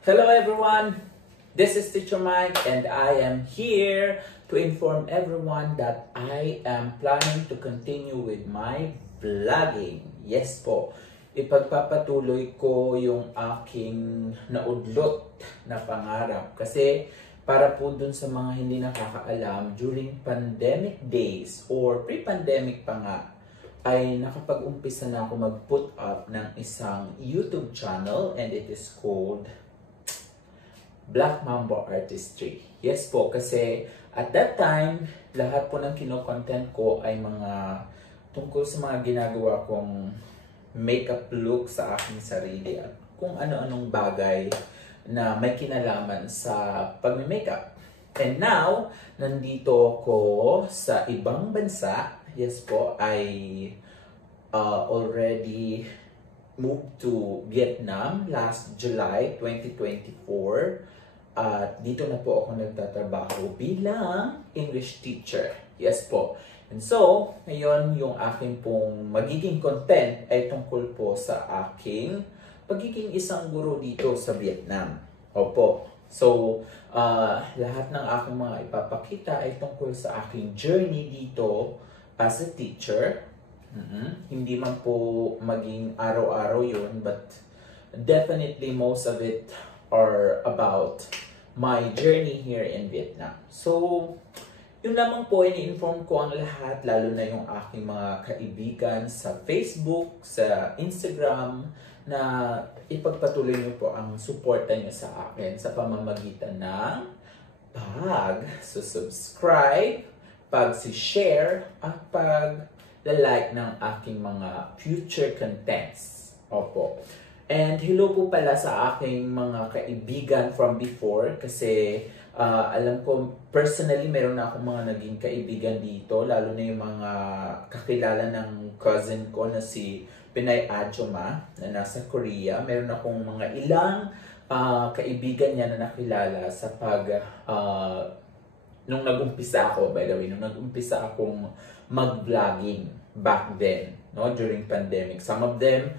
Hello everyone, this is Teacher Mike and I am here to inform everyone that I am planning to continue with my vlogging. Yes po, ipagpapatuloy ko yung aking naudlot na pangarap kasi para po dun sa mga hindi nakakaalam, during pandemic days or pre-pandemic pa nga, ay nakapag-umpisa na ako mag-put up ng isang YouTube channel and it is called Black Mamba Artistry. Yes po, kasi at that time, lahat po ng kino-content ko ay mga tungkol sa mga ginagawa kong makeup look sa aking sarili at kung ano-anong bagay na may kinalaman sa pag-makeup. And now, nandito ko sa ibang bansa. Yes po, I already moved to Vietnam last July 2024. At dito na po ako nagtatrabaho bilang English teacher. Yes po. And so, ngayon yung aking pong magiging content ay tungkol po sa aking pagiging isang guro dito sa Vietnam. Opo. So, lahat ng aking mga ipapakita ay tungkol sa aking journey dito as a teacher. Hindi man po maging araw-araw yun, but definitely most of it are about my journey here in Vietnam. So, yun lamang po, ini-inform ko ang lahat, lalo na yung aking mga kaibigan sa Facebook, sa Instagram, na ipagpatuloy niyo po ang suporta niyo sa akin sa pamamagitan ng pag-subscribe, pag-share, at pag-like ng aking mga future contents. Opo. And hello po pala sa aking mga kaibigan from before kasi alam ko personally meron na akong mga naging kaibigan dito, lalo na yung mga kakilala ng cousin ko na si Pinay Adjoma na nasa Korea. Meron akong mga ilang kaibigan niya na nakilala sa nung nag-umpisa ako, by the way, nung nag-umpisa akong mag-vlogging back then, no, during pandemic. Some of them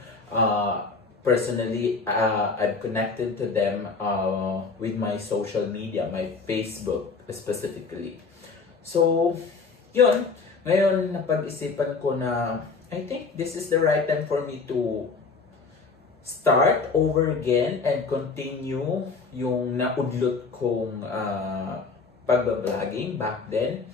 personally, I've connected to them with my social media, my Facebook specifically. So, yun. Ngayon, napag-isipan ko na I think this is the right time for me to start over again and continue yung naudlot kong pag-vlogging back then.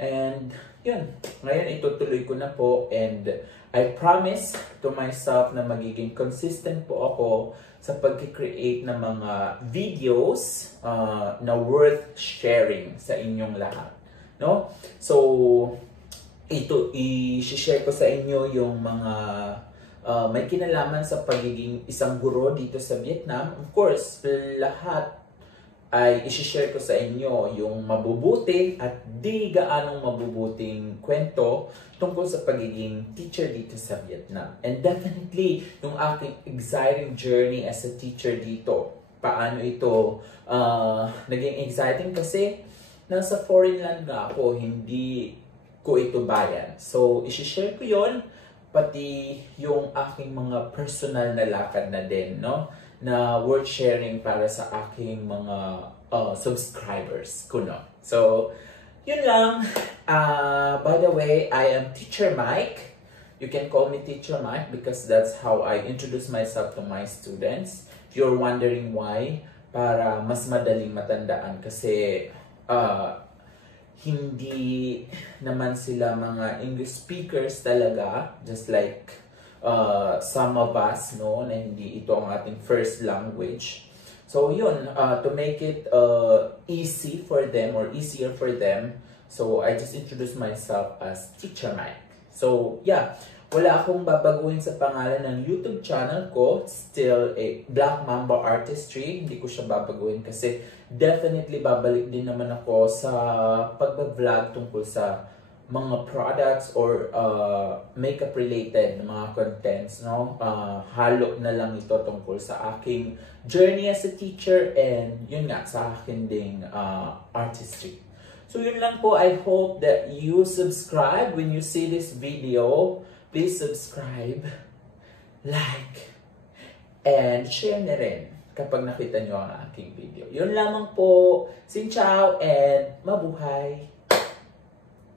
And yun, ngayon itutuloy ko na po and I promise to myself na magiging consistent po ako sa pag-create ng mga videos na worth sharing sa inyong lahat. No? So, ito, i-share ko sa inyo yung mga may kinalaman sa pagiging isang guro dito sa Vietnam. Of course, lahat ay i-share ko sa inyo yung mabubuti at di gaanong mabubuting kwento tungkol sa pagiging teacher dito sa Vietnam. And definitely, yung aking exciting journey as a teacher dito. Paano ito naging exciting kasi nasa foreign land nga ako, hindi ko ito bayan. So, i-share ko yon pati yung aking mga personal na lakad na din, no? Na worth sharing para sa aking mga subscribers ko, no? So, yun lang. By the way, I am Teacher Mike. You can call me Teacher Mike because that's how I introduce myself to my students. If you're wondering why, para mas madaling matandaan kasi hindi naman sila mga English speakers talaga, just like some of us, no, na hindi ito ang ating first language. So yun, to make it easy for them or easier for them, so I just introduced myself as Teacher Mike. So yeah, wala akong babaguhin sa pangalan ng YouTube channel ko, still a Black Mamba Artistry. Hindi ko siya babaguhin kasi definitely babalik din naman ako sa pag-vlog tungkol sa mga products or makeup related na mga contents, no? Halo na lang ito tungkol sa aking journey as a teacher and yun nga sa akin ding artistry. So yun lang po. I hope that you subscribe when you see this video. Please subscribe, like, and share na rin. kapag nakita nyo ang aking video. Yun lamang po. Xin ciao and mabuhay!